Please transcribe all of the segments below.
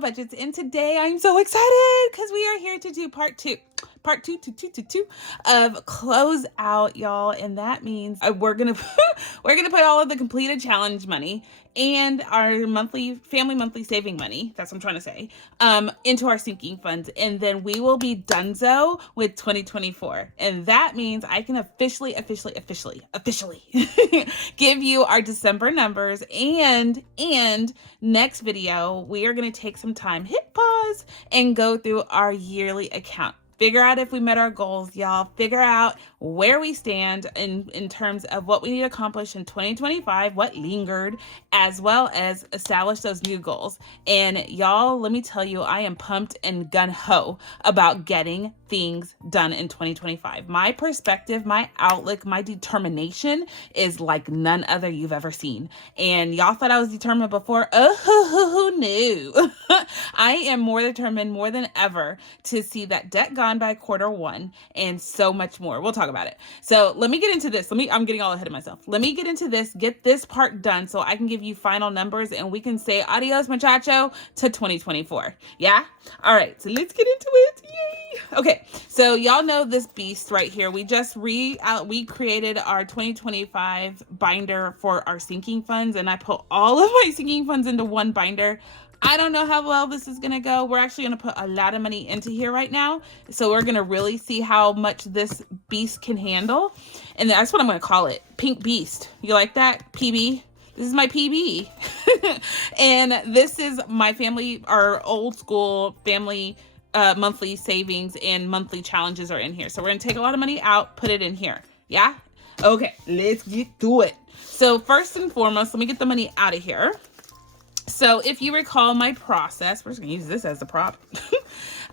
Budgets, and today I'm so excited because we are here to do part two of Closeout, y'all, and that means we're gonna put all of the completed challenge money and our family monthly saving money, that's what I'm trying to say, into our sinking funds, and then we will be donezo with 2024, and that means I can officially give you our December numbers, and next video we are going to take some time, hit pause, and go through our yearly account. Figure out if we met our goals, y'all. Figure out where we stand in terms of what we need to accomplish in 2025, what lingered, as well as establish those new goals. And y'all, let me tell you, I am pumped and gun-ho about getting things done in 2025. My perspective, my outlook, my determination is like none other you've ever seen. And y'all thought I was determined before? Oh, no. I am more determined more than ever to see that debt gone by Q1 and so much more. We'll talk about it. So let me get into this. I'm getting all ahead of myself. Let me get into this, get this part done so I can give you final numbers and we can say adios muchacho to 2024. Yeah? All right. So let's get into it. Yay. Okay. So y'all know this beast right here. We just we created our 2025 binder for our sinking funds, and I put all of my sinking funds into one binder. I don't know how well this is going to go. We're actually going to put a lot of money into here right now. So we're going to really see how much this beast can handle. And that's what I'm going to call it. Pink Beast. You like that? PB? This is my PB. And this is my family, our old school family monthly savings and monthly challenges are in here. So we're going to take a lot of money out, put it in here. Yeah? Okay, let's get to it. So first and foremost, let me get the money out of here. So if you recall my process, we're just going to use this as a prop.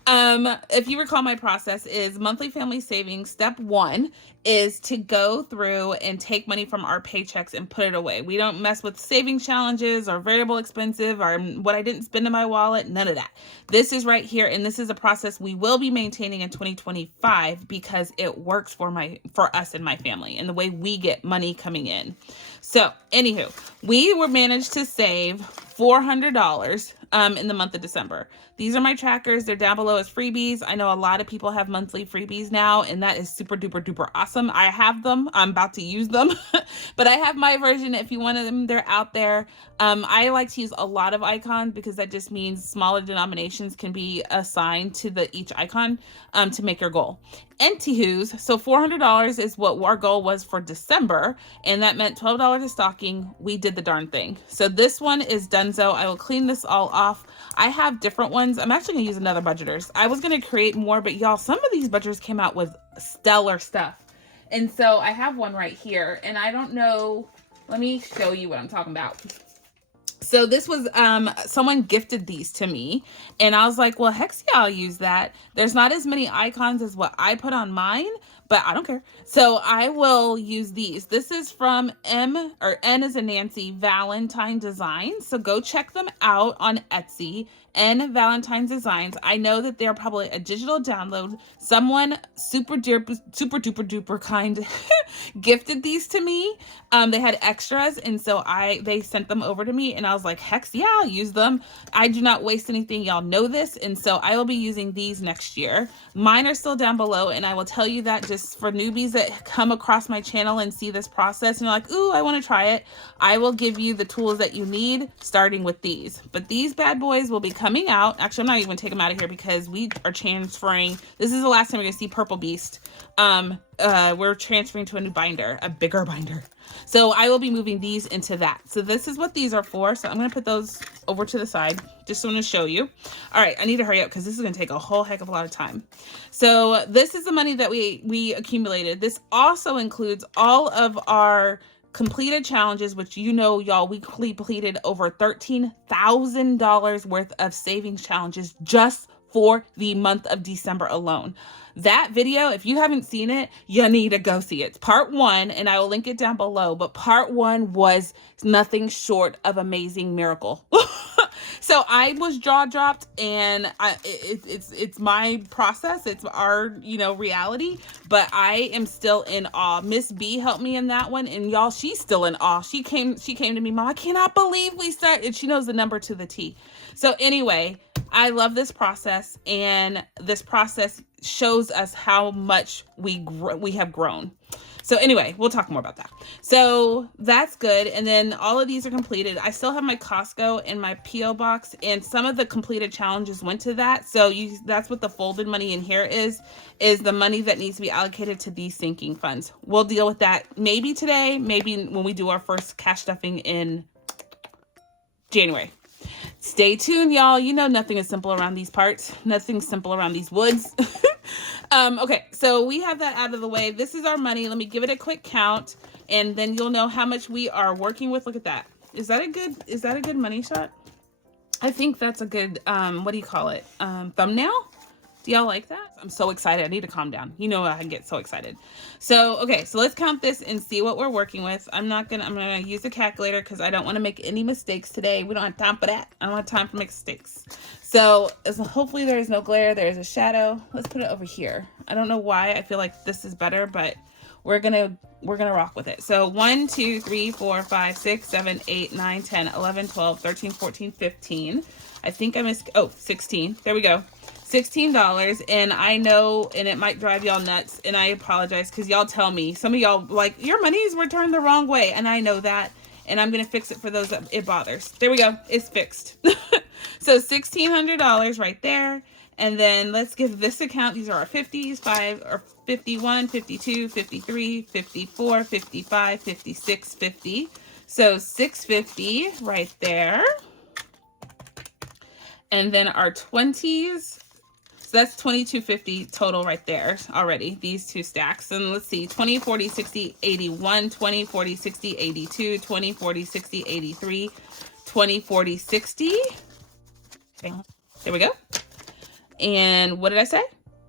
If you recall, my process is monthly family savings. Step 1 is to go through and take money from our paychecks and put it away. We don't mess with saving challenges or variable expensive or what I didn't spend in my wallet. None of that. This is right here. And this is a process we will be maintaining in 2025 because it works for us and my family and the way we get money coming in. So anywho, we were managed to save $400 in the month of December. These are my trackers. They're down below as freebies. I know a lot of people have monthly freebies now, and that is super duper duper awesome. I have them. I'm about to use them, but I have my version. If you want them, they're out there. I like to use a lot of icons because that just means smaller denominations can be assigned to each icon to make your goal. Anywho's, so $400 is what our goal was for December, and that meant $12 a stocking. We did the darn thing. So this one is donezo. I will clean this all off. I have different ones. I'm actually gonna use another budgeters. I was gonna create more, but y'all, some of these budgeters came out with stellar stuff. And so I have one right here, and I don't know, let me show you what I'm talking about. So this was, someone gifted these to me, and I was like, well, heck yeah, I'll use that. There's not as many icons as what I put on mine, but I don't care. So I will use these. This is from N as in Nancy, Valentine Designs. So go check them out on Etsy. N Valentine's Designs. I know that they're probably a digital download. Someone super duper kind gifted these to me. They had extras, and so they sent them over to me, and I was like, heck yeah, I'll use them. I do not waste anything. Y'all know this, and so I will be using these next year. Mine are still down below, and I will tell you that just for newbies that come across my channel and see this process and you're like, ooh, I want to try it, I will give you the tools that you need starting with these. But these bad boys will be coming out. Actually, I'm not even going to take them out of here because we are transferring. This is the last time we're going to see Purple Beast. We're transferring to a new binder, a bigger binder. So I will be moving these into that. So this is what these are for. So I'm going to put those over to the side. Just want to show you. All right, I need to hurry up because this is going to take a whole heck of a lot of time. So this is the money that we accumulated. This also includes all of our completed challenges, which you know, y'all, we completed over $13,000 worth of savings challenges just for the month of December alone. That video, if you haven't seen it, you need to go see it. It's part 1, and I will link it down below. But part 1 was nothing short of amazing miracle. So I was jaw dropped, and it's my process. It's our, reality, but I am still in awe. Miss B helped me in that one, and y'all, she's still in awe. She came to me, Mom, I cannot believe we started, and she knows the number to the T. So anyway, I love this process, and this process shows us how much we have grown. So anyway, we'll talk more about that. So that's good. And then all of these are completed. I still have my Costco and my P.O. box, and some of the completed challenges went to that. So that's what the folded money in here is the money that needs to be allocated to these sinking funds. We'll deal with that maybe today, maybe when we do our first cash stuffing in January. Stay tuned, y'all. You know nothing is simple around these parts. Nothing's simple around these woods. Okay, so we have that out of the way. This is our money. Let me give it a quick count, and then you'll know how much we are working with. Look at that. Is that a good money shot? I think that's a good, what do you call it? Thumbnail? Do y'all like that? I'm so excited. I need to calm down. You know I get so excited. So, okay, so let's count this and see what we're working with. I'm gonna use a calculator because I don't want to make any mistakes today. We don't have time for that. I don't have time for mistakes. So hopefully there is no glare. There is a shadow. Let's put it over here. I don't know why I feel like this is better, but we're gonna rock with it. So 1, 2, 3, 4, 5, 6, 7, 8, 9, 10, 11, 12, 13, 14, 15. I think I missed, 16. There we go. $16, and I know, and it might drive y'all nuts, and I apologize because y'all tell me, some of y'all like, your money's returned the wrong way, and I know that, and I'm gonna fix it for those that it bothers. There we go, it's fixed. So $1,600 right there, and then let's give this account, these are our 50s, 51, 52, 53, 54, 55, 56, 50. So $650 right there. And then our 20s, so that's $2,250 total right there already, these two stacks. And let's see, 20, 40, 60, 81, 20, 40, 60, 82, 20, 40, 60, 83, 20, 40, 60. There we go. And what did I say?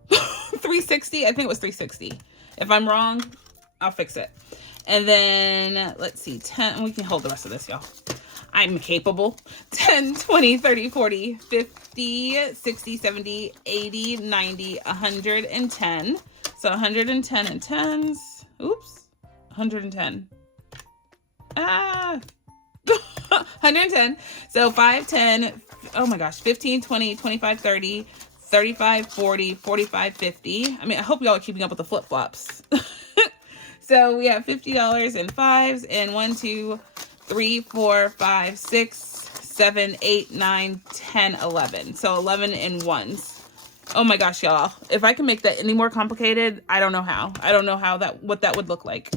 360, I think it was 360. If I'm wrong, I'll fix it. And then let's see, 10, we can hold the rest of this, y'all. I'm capable. 10, 20, 30, 40, 50, 60, 70, 80, 90, 110. So 110 and 10s. Oops. 110. 110. So 5, 10. Oh my gosh. 15, 20, 25, 30, 35, 40, 45, 50. I mean, I hope y'all are keeping up with the flip-flops. So we have $50 in 5s and 1, 2, 3, 4, 5, 6, 7, 8, 9, 10, 11. So 11 in 1s. Oh my gosh, y'all. If I can make that any more complicated, I don't know how. I don't know what that would look like.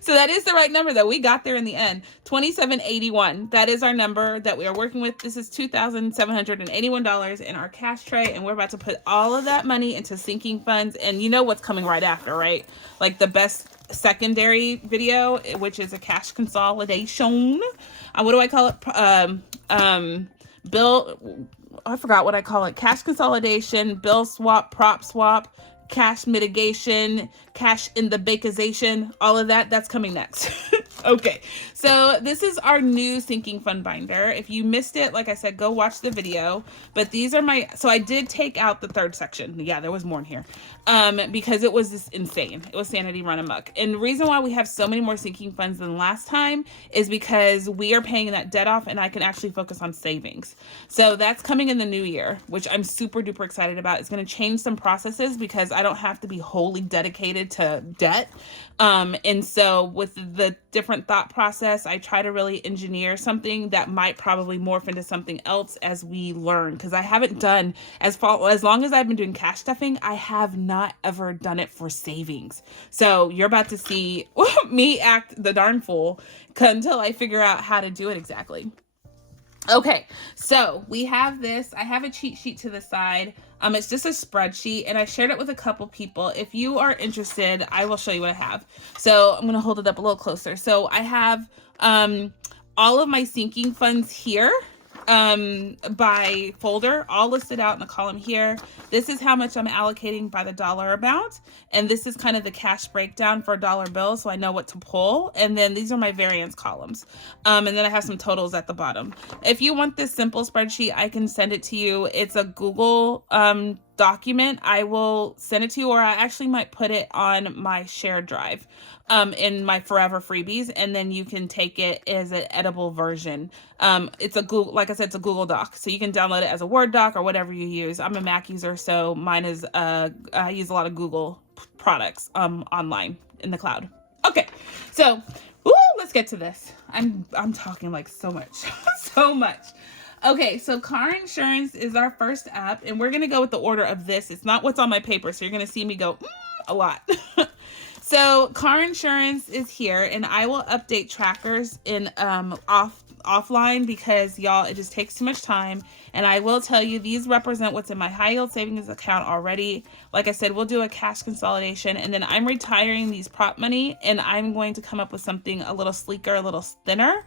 So that is the right number though. We got there in the end. 2781. That is our number that we are working with. This is $2,781 in our cash tray, and we're about to put all of that money into sinking funds. And you know what's coming right after, right? Like the best secondary video, which is a cash consolidation. What do I call it? I forgot what I call it. Cash consolidation, bill swap, prop swap, cash mitigation, cash in the bakezation, all of that. That's coming next. Okay, so this is our new sinking fund binder. If you missed it, like I said, go watch the video. But these are so I did take out the third section. Yeah, there was more in here. Because it was just insane. It was sanity run amok. And the reason why we have so many more sinking funds than last time is because we are paying that debt off, and I can actually focus on savings. So that's coming in the new year, which I'm super duper excited about. It's going to change some processes because I don't have to be wholly dedicated to debt. And so with the different thought process, I try to really engineer something that might probably morph into something else as we learn. Because I haven't done, as long as I've been doing cash stuffing, I have not ever done it for savings. So you're about to see me act the darn fool until I figure out how to do it exactly. Okay, so we have this. I have a cheat sheet to the side. It's just a spreadsheet, and I shared it with a couple people. If you are interested, I will show you what I have. So I'm going to hold it up a little closer. So I have all of my sinking funds here. by folder, all listed out in the column here. This is how much I'm allocating by the dollar amount, and this is kind of the cash breakdown for a dollar bill, so I know what to pull. And then these are my variance columns, and then I have some totals at the bottom. If you want this simple spreadsheet, I can send it to you. It's a Google document. I will send it to you, or I actually might put it on my shared drive in my forever freebies, and then you can take it as an edible version. It's a Google, like I said, it's a Google Doc, so you can download it as a Word doc or whatever you use. I'm a Mac user, so mine is I use a lot of Google products online in the cloud. Okay, so let's get to this. I'm talking like so much, so much. Okay, so car insurance is our first app, and we're gonna go with the order of this. It's not what's on my paper, so you're gonna see me go a lot. So car insurance is here, and I will update trackers in offline because y'all, it just takes too much time. And I will tell you, these represent what's in my high yield savings account already. Like I said, we'll do a cash consolidation, and then I'm retiring these prop money, and I'm going to come up with something a little sleeker, a little thinner,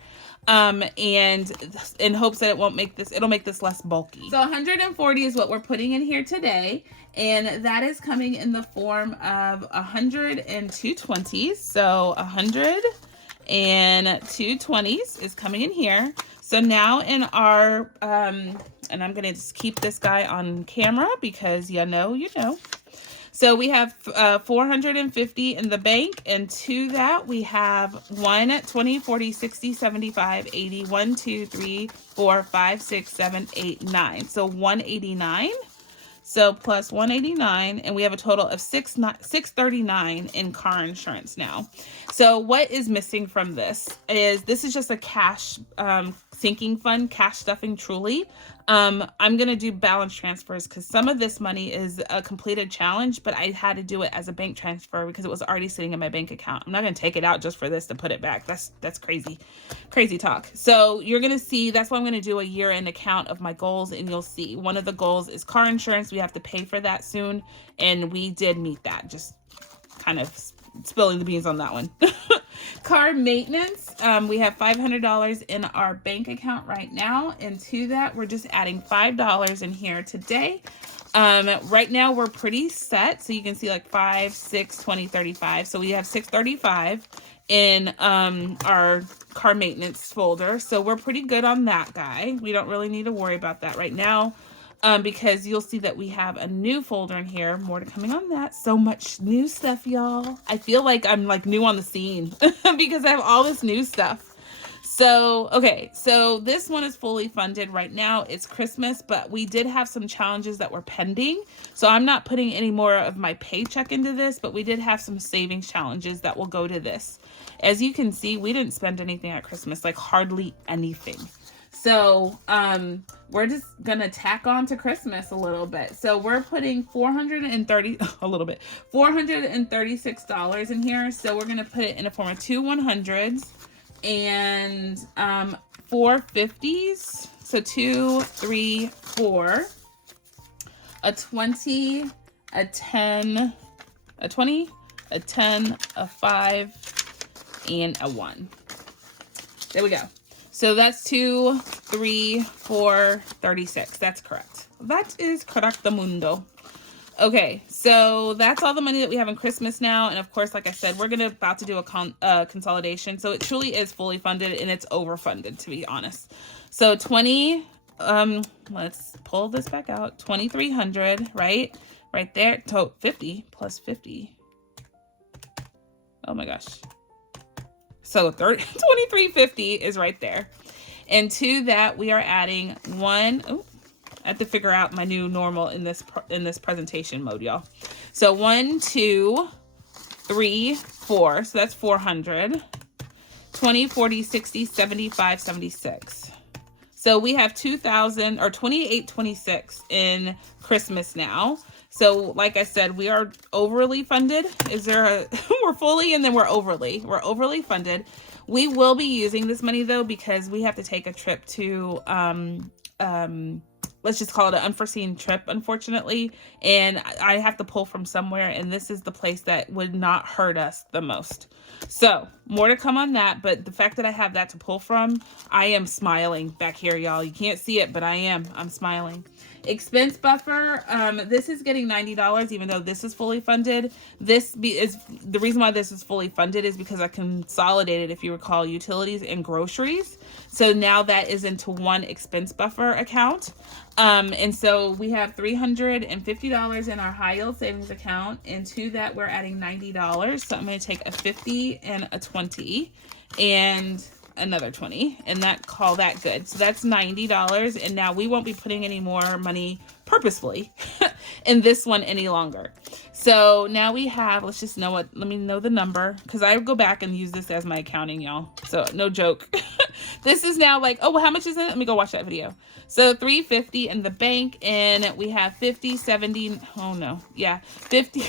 and in hopes that it'll make this less bulky. So 140 is what we're putting in here today, and that is coming in the form of 100 and 220s. So 100 and 220s is coming in here. So now in our and I'm gonna just keep this guy on camera because you know. So we have 450 in the bank, and to that we have 1, 20, 40, 60, 75, 80, 1, 2, 3, 4, 5, 6, 7, 8, 9. So 189. So plus 189, and we have a total of 639 in car insurance now. So what is missing from this is just a cash sinking fund, cash stuffing truly. I'm gonna do balance transfers because some of this money is a completed challenge, but I had to do it as a bank transfer because it was already sitting in my bank account. I'm not gonna take it out just for this to put it back. That's crazy talk. So you're gonna see, that's why I'm gonna do a year-end account of my goals, and you'll see one of the goals is car insurance. We have to pay for that soon, and we did meet that. Just kind of spilling the beans on that one. Car maintenance, we have $500 in our bank account right now, and to that we're just adding $5 in here today. Right now we're pretty set, so you can see like 5, 6, 20, 35. So we have 635 in our car maintenance folder, so we're pretty good on that guy. We don't really need to worry about that right now. Because you'll see that we have a new folder in here. More to coming on that. So much new stuff, y'all. I feel like I'm like new on the scene because I have all this new stuff. So, okay, so this one is fully funded right now. It's Christmas, but we did have some challenges that were pending. So I'm not putting any more of my paycheck into this, but we did have some savings challenges that will go to this. As you can see, we didn't spend anything at Christmas, like hardly anything. So we're just gonna tack on to Christmas a little bit. So we're putting $436 in here. So we're gonna put it in a form of 2 100s and 4 50s. So 2, 3, 4, a 20, a 10, a 20, a 10, a 5, and a 1. There we go. So that's 2, 3, 4, 36. That's correct. That is correctamundo. Okay, so that's all the money that we have in Christmas now. And of course, like I said, we're about to do a consolidation. So it truly is fully funded, and it's overfunded, to be honest. So 20, let's pull this back out. 2,300, right? Right there. 50 plus 50. Oh my gosh. So 2350 is right there. And to that, we are adding 1. Oh, I have to figure out my new normal in this presentation mode, y'all. So 1, 2, 3, 4. So that's 400. 20, 40, 60, 75, 76. So we have 2,000 or 2826 in Christmas now. So like I said, we are overly funded. We're fully, and then we're overly funded. We will be using this money though, because we have to take a trip to let's just call it an unforeseen trip, unfortunately, and I have to pull from somewhere, and this is the place that would not hurt us the most. So more to come on that, but the fact that I have that to pull from, I am smiling back here, y'all. You can't see it, but I'm smiling. Expense buffer, this is getting $90, even though this is fully funded. Is the reason why this is fully funded is because I consolidated, if you recall, utilities and groceries. So now that is into one expense buffer account. And so we have $350 in our high yield savings account, and to that we're adding $90. So I'm going to take a 50 and a 20 and another 20, and call that good. So that's $90, and now we won't be putting any more money purposefully in this one any longer. So now we have, let me know the number, because I go back and use this as my accounting, y'all. So no joke. This is now like, oh, well, how much is it? Let me go watch that video. So $350 in the bank, and we have 50, 70, oh no, yeah, 50.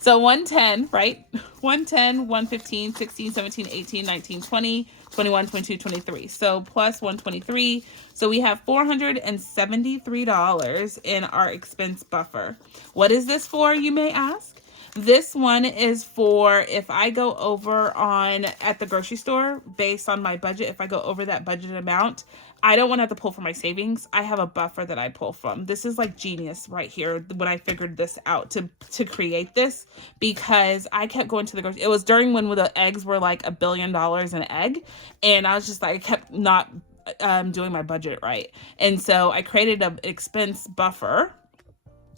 So 110, right? 110, 115, 16, 17, 18, 19, 20, 21, 22, 23. So plus 123. So we have $473 in our expense buffer. What is this for, you may ask? This one is for if I go over at the grocery store based on my budget, if I go over that budget amount, I don't want to have to pull from my savings. I have a buffer that I pull from. This is like genius right here when I figured this out to create this, because I kept going to the grocery. It was during when the eggs were like $1 billion an egg, and I was just like, I kept not doing my budget right. And so I created an expense buffer,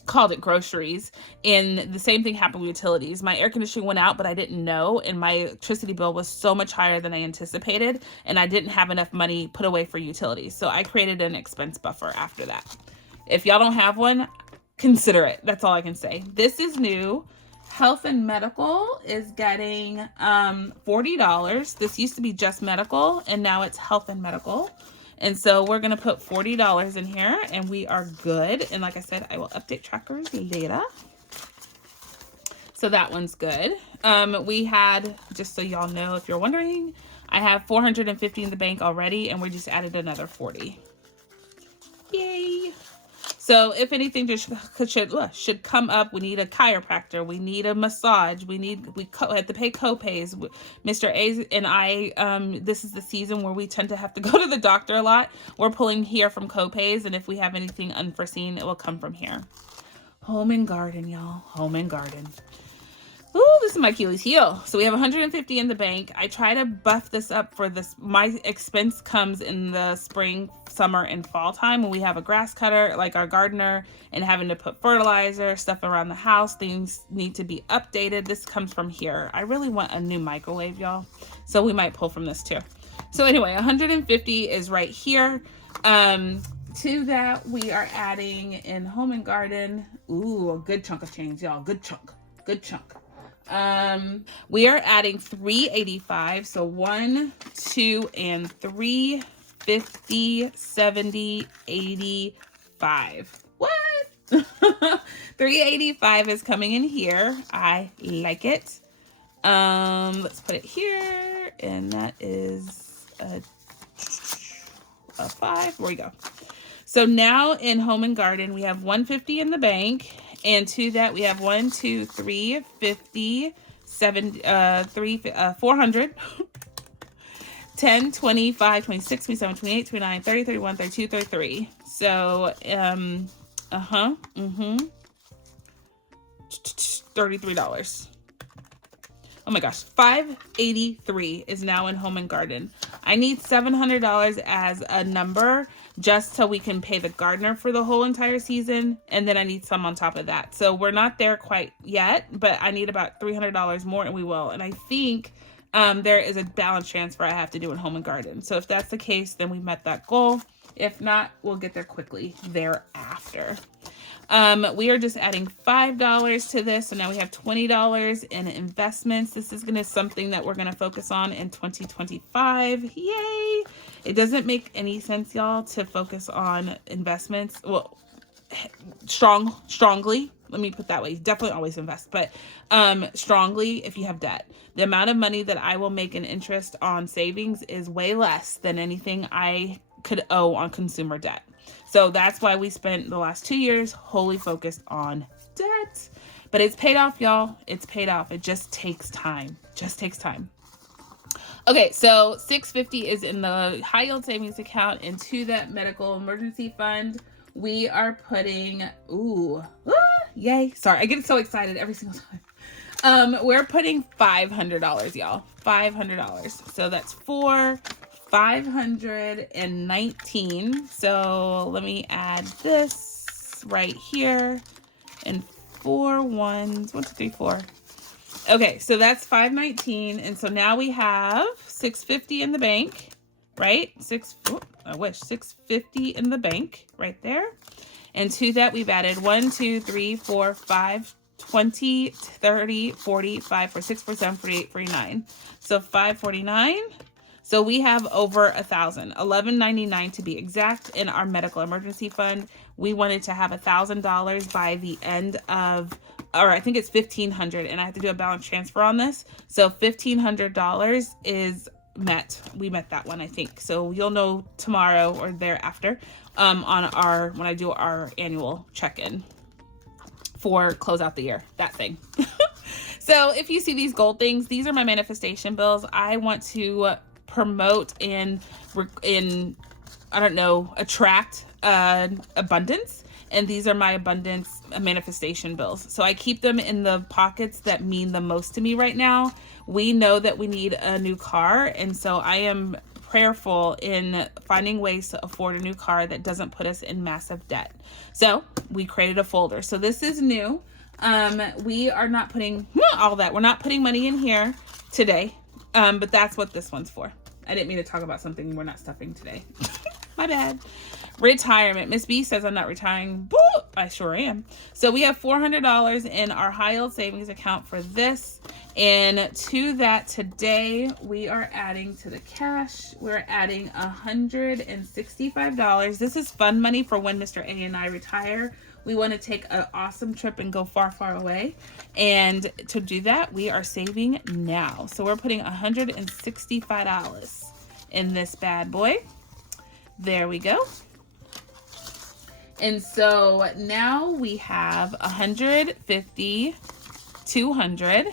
called it groceries, and the same thing happened with utilities. My air conditioning went out, but I didn't know, and my electricity bill was so much higher than I anticipated, and I didn't have enough money put away for utilities. So I created an expense buffer after that. If y'all don't have one, consider it. That's all I can say. This is new. Health and medical is getting $40. This used to be just medical, and now it's health and medical. And so we're going to put $40 in here, and we are good. And like I said, I will update trackers later. So that one's good. We had, just so y'all know, if you're wondering, I have $450 in the bank already, and we just added another 40. Yay. So if anything should come up, we need a chiropractor, we need a massage, we have to pay co-pays. Mr. A and I, this is the season where we tend to have to go to the doctor a lot. We're pulling here from co-pays, and if we have anything unforeseen, it will come from here. Home and garden, y'all. Home and garden. Ooh, this is my Achilles heel. So we have 150 in the bank. I try to buff this up for this. My expense comes in the spring, summer, and fall time when we have a grass cutter, like our gardener, and having to put fertilizer, stuff around the house. Things need to be updated. This comes from here. I really want a new microwave, y'all. So we might pull from this too. So anyway, 150 is right here. To that, we are adding in home and garden. Ooh, a good chunk of change, y'all. Good chunk. Good chunk. We are adding $385. So 1, 2, and 3, 50, 70, 85. What? 385 is coming in here. I like it. Let's put it here, and that is a 5. There we go. So now in home and garden, we have 150 in the bank. And to that, we have 1, 2, 3, 50, 7, 400, 10, 25, 26, 27, 28, 29, 30, 31, 32, 33. So, $33. Oh my gosh, $583 is now in home and garden. I need $700 as a number just so we can pay the gardener for the whole entire season, and then I need some on top of that. So we're not there quite yet, but I need about $300 more, and we will. And I think there is a balance transfer I have to do in home and garden. So if that's the case, then we met that goal. If not, we'll get there quickly thereafter. We are just adding $5 to this. So now we have $20 in investments. This is going to something that we're going to focus on in 2025. Yay. It doesn't make any sense, y'all, to focus on investments. Well, strongly, let me put that way. Definitely always invest, but strongly if you have debt. The amount of money that I will make in interest on savings is way less than anything I could owe on consumer debt. So that's why we spent the last 2 years wholly focused on debt. But it's paid off, y'all. It's paid off. It just takes time. Just takes time. Okay, so $650 is in the high yield savings account. Into that medical emergency fund, we are putting, yay. Sorry, I get so excited every single time. We're putting $500, y'all. $500. So that's 519. So let me add this right here. And 4 ones, 1, 2, 3, 4. Okay, so that's 519, and so now we have 650 in the bank, right? 650 in the bank right there. And to that we've added 1, 2, 3, 4, 5, 20, 30, 40, 5, 4, 6, 4, 7, 48, 49. So 549. So we have over 1,000, $1,199 to be exact, in our medical emergency fund. We wanted to have $1,000 by the end of, or I think it's $1,500, and I have to do a balance transfer on this. So $1,500 is met. We met that one, I think. So you'll know tomorrow or thereafter on our, when I do our annual check-in for close out the year, that thing. So if you see these gold things, these are my manifestation bills. I want to promote and I don't know, attract abundance, and these are my abundance manifestation bills. So I keep them in the pockets that mean the most to me right now. We know that we need a new car, and so I am prayerful in finding ways to afford a new car that doesn't put us in massive debt. So we created a folder. So this is new. We are not putting all that. We're not putting money in here today. But that's what this one's for. I didn't mean to talk about something we're not stuffing today. My bad. Retirement. Miss B says I'm not retiring. Boo! I sure am. So we have $400 in our high yield savings account for this. And to that today, we are adding to the cash. We're adding $165. This is fund money for when Mr. A and I retire. We want to take an awesome trip and go far, far away. And to do that, we are saving now. So we're putting $165 in this bad boy. There we go. And so now we have 150, 200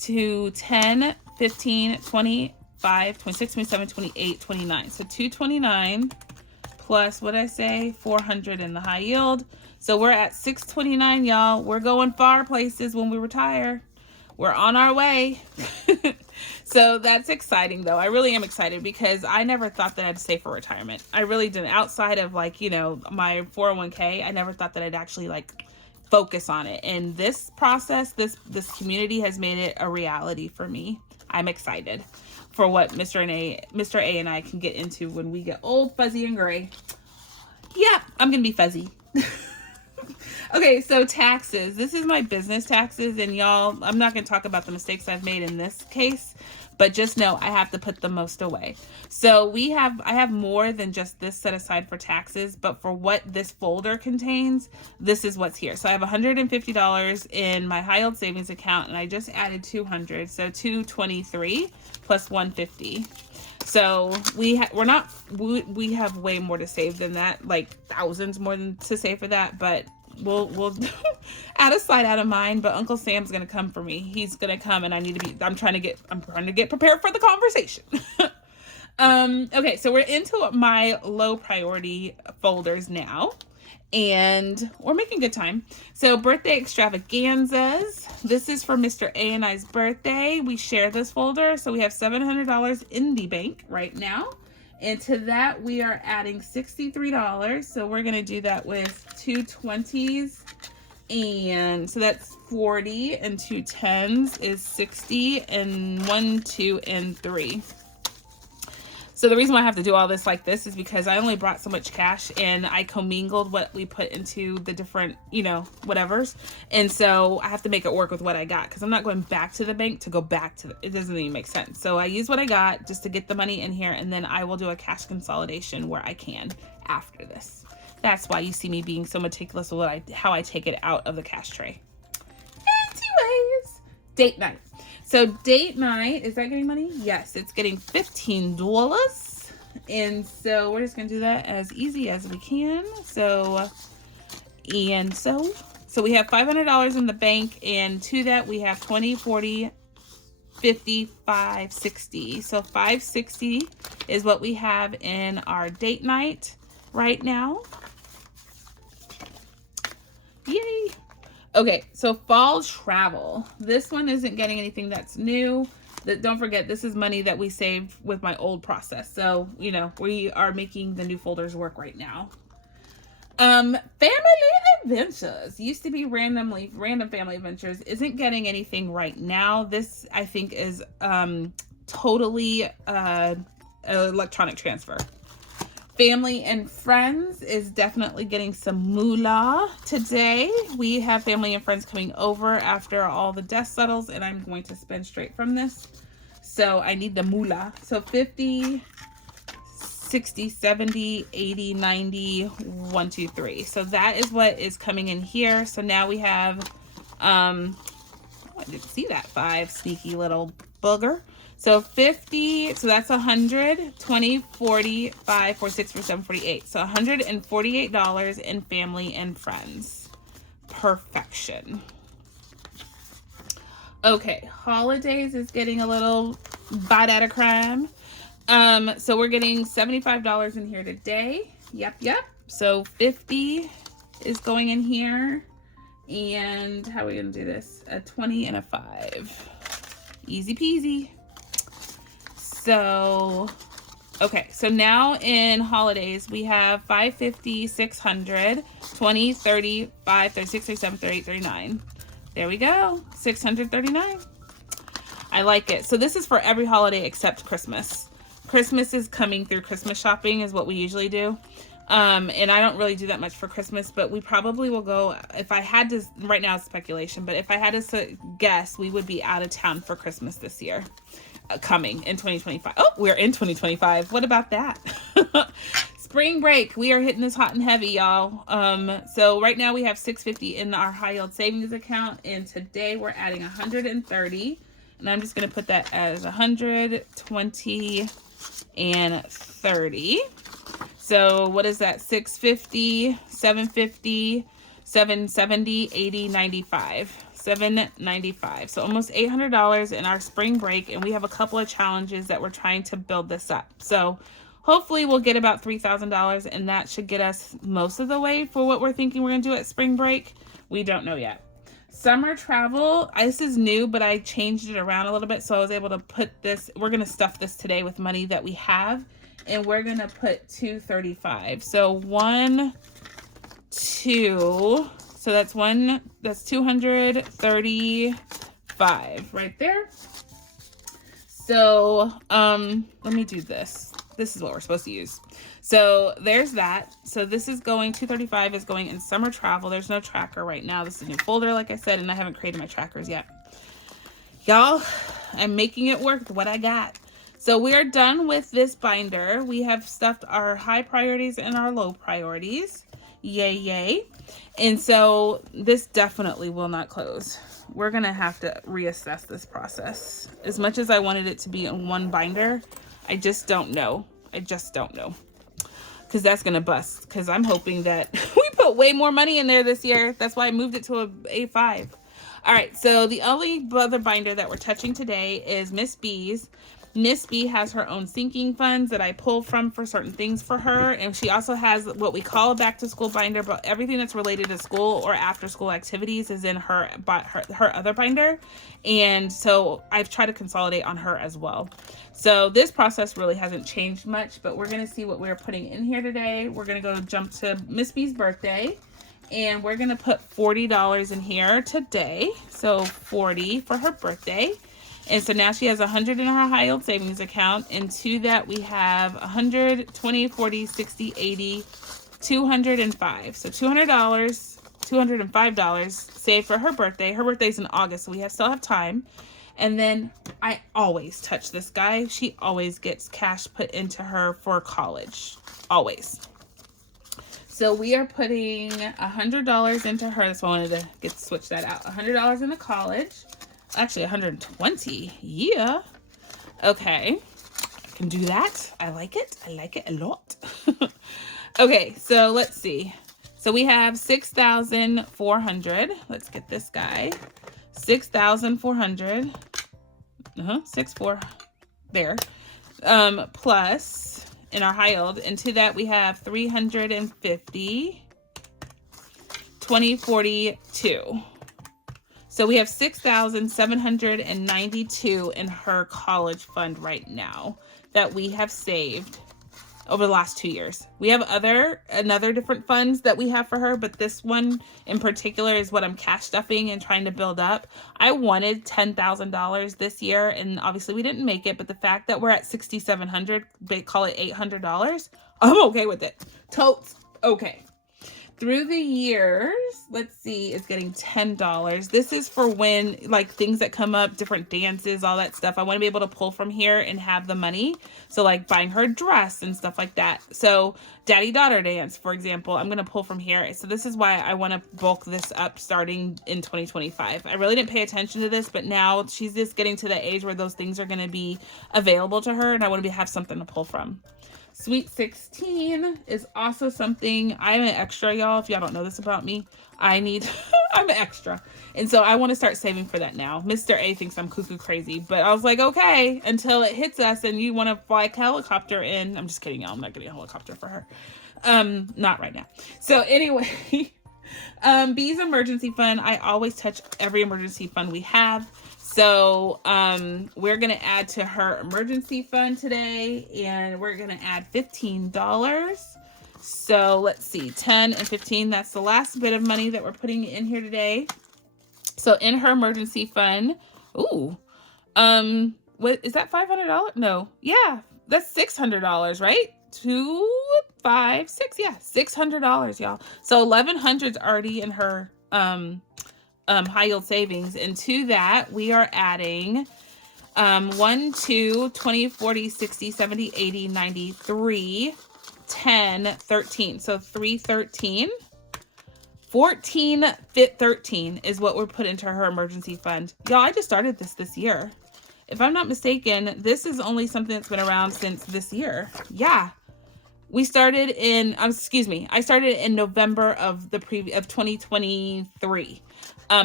to 10, 15, 25, 26, 27, 28, 29. So 229 plus, what did I say? 400 in the high yield. So we're at 629, y'all. We're going far places when we retire. We're on our way. So that's exciting, though. I really am excited because I never thought that I'd save for retirement. I really didn't. Outside of, like, you know, my 401k, I never thought that I'd actually, like, focus on it. And this process, this community has made it a reality for me. I'm excited for what Mr. A and I can get into when we get old, fuzzy, and gray. Yeah, I'm going to be fuzzy. Okay, so taxes. This is my business taxes, and y'all, I'm not going to talk about the mistakes I've made in this case, but just know I have to put the most away. So I have more than just this set aside for taxes, but for what this folder contains, this is what's here. So I have $150 in my high yield savings account, and I just added 200, so 223 plus 150. So we have way more to save than that, like thousands more than to save for that, but we'll add a slide out of mine. But Uncle Sam's gonna come for me. He's gonna come, and I'm trying to get prepared for the conversation. Okay, so we're into my low priority folders now, and we're making good time. So birthday extravaganzas. This is for Mr. A and I's birthday. We share this folder, so we have $700 in the bank right now. And to that, we are adding $63. So we're going to do that with 2 20s. And so that's 40, and 2 10s is 60, and 1, 2, and 3. So the reason why I have to do all this like this is because I only brought so much cash, and I commingled what we put into the different, you know, whatevers. And so I have to make it work with what I got, because I'm not going back to the bank to go back to it doesn't even make sense. So I use what I got just to get the money in here, and then I will do a cash consolidation where I can after this. That's why you see me being so meticulous with how I take it out of the cash tray. Anyways, date night. So date night, is that getting money? Yes, it's getting $15. And so we're just gonna do that as easy as we can. So we have $500 in the bank, and to that we have 20, 40, 50, 5, 60. So 560 is what we have in our date night right now. Yay. Okay, so fall travel. This one isn't getting anything that's new. Don't forget, this is money that we saved with my old process. So, you know, we are making the new folders work right now. Family adventures used to be random family adventures. Isn't getting anything right now. This, I think, is totally electronic transfer. Family and friends is definitely getting some moolah today. We have family and friends coming over after all the dust settles, and I'm going to spend straight from this. So I need the moolah. So 50, 60, 70, 80, 90, 1, 2, 3. So that is what is coming in here. So now we have, I didn't see that 5, sneaky little booger. So 50, so that's 100, 20, 40, 5, 4, 6, 4, 7, 48. So $148 in family and friends. Perfection. Okay, holidays is getting a little bite out of crime. So we're getting $75 in here today. Yep. So 50 is going in here. And how are we gonna do this? A 20 and a 5. Easy peasy. So, okay, so now in holidays, we have 550, 600, 20, 30, 5, 36, 37, 38, 39. There we go, 639. I like it. So this is for every holiday except Christmas. Christmas is coming through Christmas shopping is what we usually do. And I don't really do that much for Christmas, but we probably will go, if I had to, right now it's speculation, but if I had to guess, we would be out of town for Christmas this year. Coming in 2025. Oh, we're in 2025. What about that? Spring break. We are hitting this hot and heavy, y'all. So right now we have $650 in our high yield savings account, and today we're adding 130, and I'm just going to put that as 120 and 30. So what is that? 650, 750, 770, 80, 95. $795. So almost $800 in our spring break, and we have a couple of challenges that we're trying to build this up. So hopefully we'll get about $3,000, and that should get us most of the way for what we're thinking we're gonna do at spring break. We don't know yet. Summer travel, this is new, but I changed it around a little bit, so I was able to put this, we're gonna stuff this today with money that we have, and we're gonna put 235. So 1, 2, so that's 235 right there. So let me do this. This is what we're supposed to use. So there's that. So this is going, 235 is going in summer travel. There's no tracker right now. This is a new folder, like I said, and I haven't created my trackers yet. Y'all, I'm making it work with what I got. So we are done with this binder. We have stuffed our high priorities and our low priorities. Yay, yay. And so this definitely will not close. We're going to have to reassess this process. As much as I wanted it to be in one binder, I just don't know. Because that's going to bust. Because I'm hoping that we put way more money in there this year. That's why I moved it to a A5. All right, so the only other binder that we're touching today is Miss B's. Miss B has her own sinking funds that I pull from for certain things for her. And she also has what we call a back to school binder, but everything that's related to school or after school activities is in her other binder. And so I've tried to consolidate on her as well. So this process really hasn't changed much, but we're going to see what we're putting in here today. We're going to go jump to Miss B's birthday, and we're going to put $40 in here today. So 40 for her birthday. And so now she has 100 in her high yield savings account. And to that we have 100, 20, 40, 60, 80, 205. So $200, $205 saved for her birthday. Her birthday's in August, so we still have time. And then I always touch this guy. She always gets cash put into her for college. Always. So we are putting $100 into her. That's why I wanted to switch that out. $100 into college. Actually, 120. Yeah. Okay. can do that. I like it. I like it a lot. Okay, so let's see. So we have 6,400. Let's get this guy. 6,400. 6,400. There. Plus in our high yield. And to that we have 350. 2042. So we have 6,792 in her college fund right now that we have saved over the last 2 years. We have another different funds that we have for her, but this one in particular is what I'm cash stuffing and trying to build up. I wanted $10,000 this year, and obviously we didn't make it, but the fact that we're at 6,700, they call it $800, I'm okay with it. Totes okay. Through the years, let's see, is getting $10. This is for when, like, things that come up, different dances, all that stuff. I want to be able to pull from here and have the money. So, like, buying her a dress and stuff like that. So, daddy-daughter dance, for example, I'm going to pull from here. So, this is why I want to bulk this up starting in 2025. I really didn't pay attention to this, but now she's just getting to the age where those things are going to be available to her, and I want to have something to pull from. Sweet 16 is also something. I'm an extra, y'all. If y'all don't know this about me, I'm an extra. And so I want to start saving for that now. Mr. A thinks I'm cuckoo crazy, but I was like, okay, until it hits us and you want to fly a helicopter in. I'm just kidding, y'all. I'm not getting a helicopter for her. Not right now. So anyway, B's emergency fund. I always touch every emergency fund we have. So we're going to add to her emergency fund today, and we're going to add $15. So let's see, 10 and 15. That's the last bit of money that we're putting in here today. So in her emergency fund, ooh, what is that, $500? No, yeah, that's $600, right? 2, 5, 6, yeah, $600, y'all. So 1,100's already in her high yield savings, and to that we are adding 1, 2, 20, 40, 60, 70, 80, 93, 10, 13. So 313, 14, 13 is what we're put into her emergency fund. Y'all, I just started this year. If I'm not mistaken, this is only something that's been around since this year. Yeah. We started in, I started in November of 2023,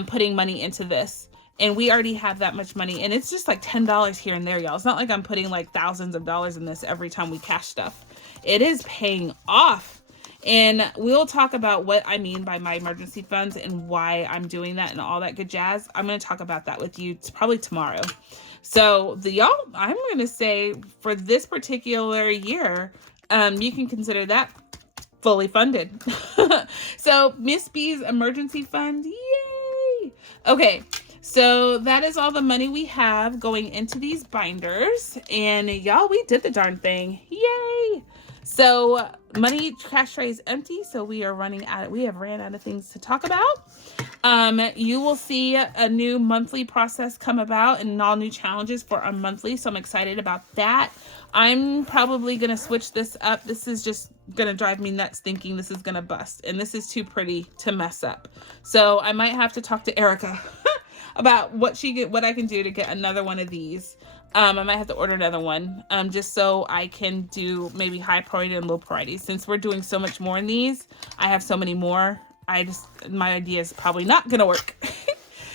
putting money into this. And we already have that much money. And it's just like $10 here and there, y'all. It's not like I'm putting like thousands of dollars in this every time we cash stuff. It is paying off. And we'll talk about what I mean by my emergency funds and why I'm doing that and all that good jazz. I'm going to talk about that with you probably tomorrow. So y'all, I'm going to say for this particular year, you can consider that fully funded. So Miss B's emergency fund, yay! Okay, so that is all the money we have going into these binders, and y'all, we did the darn thing, yay! So money cash tray is empty, so we have ran out of things to talk about. You will see a new monthly process come about and all new challenges for our monthly, so I'm excited about that. I'm probably going to switch this up. This is just going to drive me nuts thinking this is going to bust, and this is too pretty to mess up. So I might have to talk to Erica about what I can do to get another one of these. I might have to order another one, just so I can do maybe high priority and low priority. Since we're doing so much more in these, I have so many more. My idea is probably not going to work.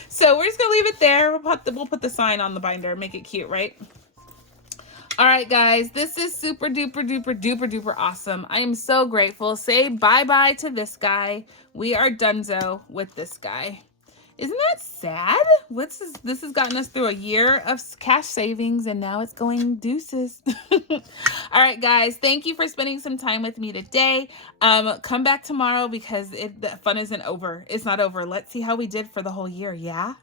So we're just going to leave it there. We'll put the sign on the binder, make it cute, right? All right, guys, this is super duper duper duper duper awesome. I am so grateful. Say bye-bye to this guy. We are donezo with this guy. Isn't that sad? This has gotten us through a year of cash savings, and now it's going deuces. All right, guys, thank you for spending some time with me today. Come back tomorrow because the fun isn't over. It's not over. Let's see how we did for the whole year. Yeah.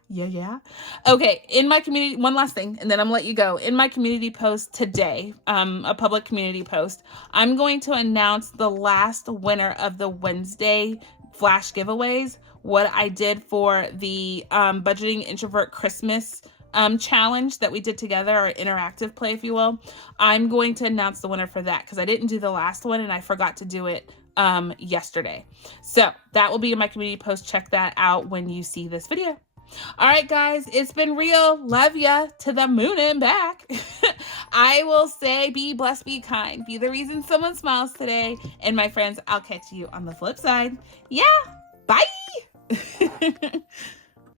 Okay, in my community, one last thing, and then I'm gonna let you go. In my community post today, a public community post, I'm going to announce the last winner of the Wednesday flash giveaways. What I did for the budgeting introvert Christmas challenge that we did together, or interactive play, if you will. I'm going to announce the winner for that because I didn't do the last one and I forgot to do it yesterday. So that will be in my community post. Check that out when you see this video. All right, guys, it's been real. Love ya to the moon and back. I will say be blessed, be kind. Be the reason someone smiles today. And my friends, I'll catch you on the flip side. Yeah, bye.